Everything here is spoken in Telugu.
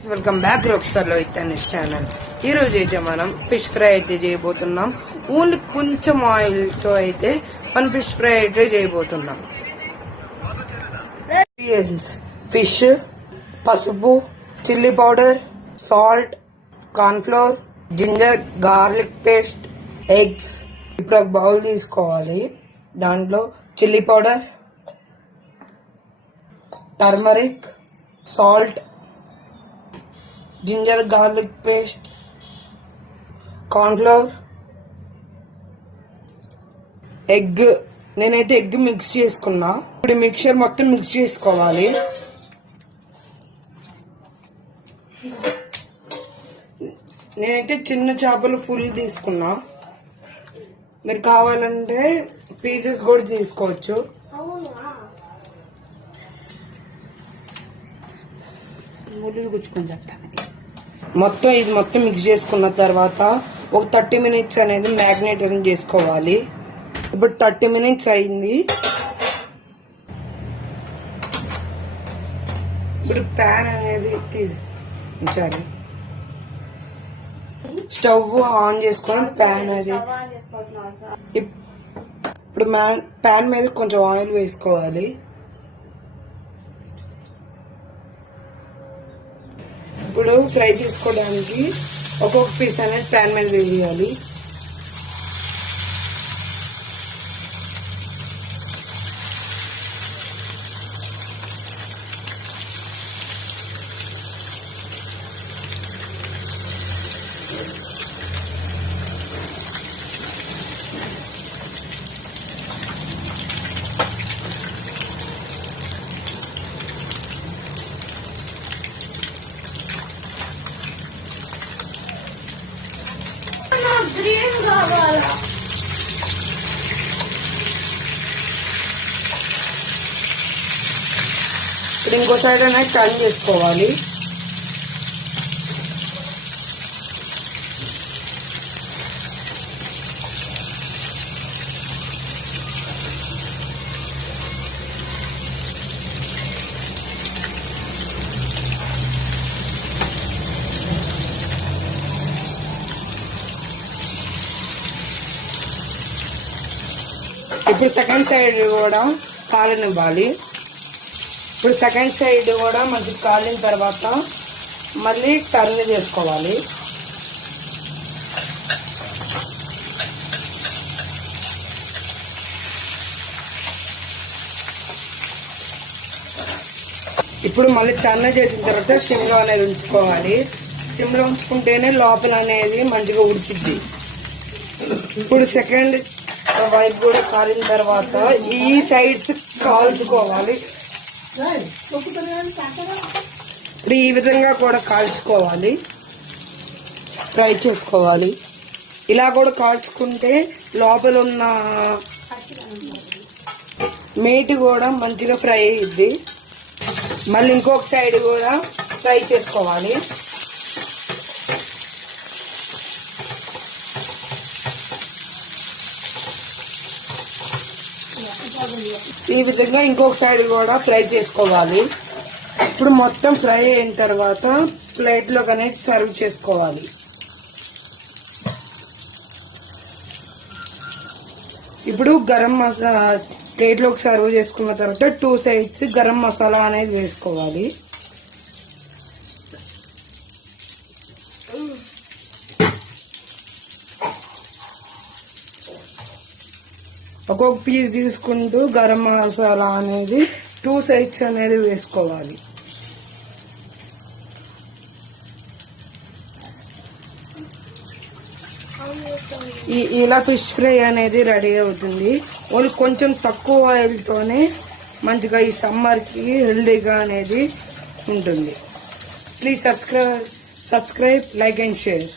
వెల్కమ్ బ్యాక్ రొక్స్టార్ లో ఇతనిష్ ఛానల్. ఈ రోజు అయితే మనం ఫిష్ ఫ్రై అయితే చేయబోతున్నాం. ఓన్లీ కొంచెం ఆయిల్ తో అయితే మనం ఫిష్ ఫ్రై అయితే చేయబోతున్నాం. ఫిష్, పసుపు, chilli powder, salt, corn flour, ginger garlic paste, eggs. ఇప్పుడు ఒక బౌల్ తీసుకోవాలి. దాంట్లో chilli powder, turmeric, salt, ginger garlic paste, cornflour, egg. నేనైతే ఎగ్ మిక్స్ చేసుకున్నా. ఇప్పుడు మిక్చర్ మొత్తం మిక్స్ చేసుకోవాలి. నేనైతే చిన్న చేపలు ఫుల్ తీసుకున్నా. మీరు కావాలంటే పీసెస్ కూడా తీసుకోవచ్చు. మొత్తం ఇది మొత్తం మిక్స్ చేసుకున్న తర్వాత ఒక 30 మినిట్స్ అనేది మ్యాగ్నేట్ చేసుకోవాలి. ఇప్పుడు 30 మినిట్స్ అయింది. ఇప్పుడు ప్యాన్ అనేది ఉంచాలి. స్టవ్ ఆన్ చేసుకొని ప్యాన్ అది ఇప్పుడు ప్యాన్ మీద కొంచెం ఆయిల్ వేసుకోవాలి. ఇప్పుడు ఫ్రై చేసుకోవడానికి ఒక్కొక్క పీస్ అనేది ప్యాన్ మీద వేయాలి. ఇప్పుడు ఇంకో సైడ్ అనేది టర్న్ చేసుకోవాలి. ఇప్పుడు సెకండ్ సైడ్ కూడా కాలనివ్వాలి. ఇప్పుడు సెకండ్ సైడ్ కూడా మంచిగా కాలిన తర్వాత మళ్ళీ టర్న్ చేసుకోవాలి. ఇప్పుడు మళ్ళీ టర్న్ చేసిన తర్వాత సిమ్లో అనేది ఉంచుకోవాలి. సిమ్లో ఉంచుకుంటేనే లోపల అనేది మంచిగా ఉడికిద్ది. ఇప్పుడు సెకండ్ వైపు కూడా కాలిన తర్వాత ఈ సైడ్స్ కాల్చుకోవాలి. ఇప్పుడు ఈ విధంగా కూడా కాల్చుకోవాలి, ఫ్రై చేసుకోవాలి. ఇలా కూడా కాల్చుకుంటే లోపల ఉన్న మీట్ కూడా మంచిగా ఫ్రై అయ్యిద్ది. మళ్ళీ ఇంకొక సైడ్ కూడా ఫ్రై చేసుకోవాలి. ఈ విధంగా ఇంకొక సైడ్ కూడా ఫ్రై చేసుకోవాలి. ఇప్పుడు మొత్తం ఫ్రై అయిన తర్వాత ప్లేట్లో అనేది సర్వ్ చేసుకోవాలి. ఇప్పుడు గరం మసాలా ప్లేట్లోకి సర్వ్ చేసుకున్న తర్వాత 2 సైడ్స్ గరం మసాలా అనేది వేసుకోవాలి. ఒక్కొక్క పీస్ తీసుకుంటూ గరం మసాలా అనేది 2 సైడ్స్ అనేది వేసుకోవాలి. ఇలా ఫిష్ ఫ్రై అనేది రెడీ అవుతుంది. ఓన్లీ కొంచెం తక్కువ ఆయిల్తోనే మంచిగా ఈ సమ్మర్కి హెల్దీగా అనేది ఉంటుంది. Please subscribe, like and share.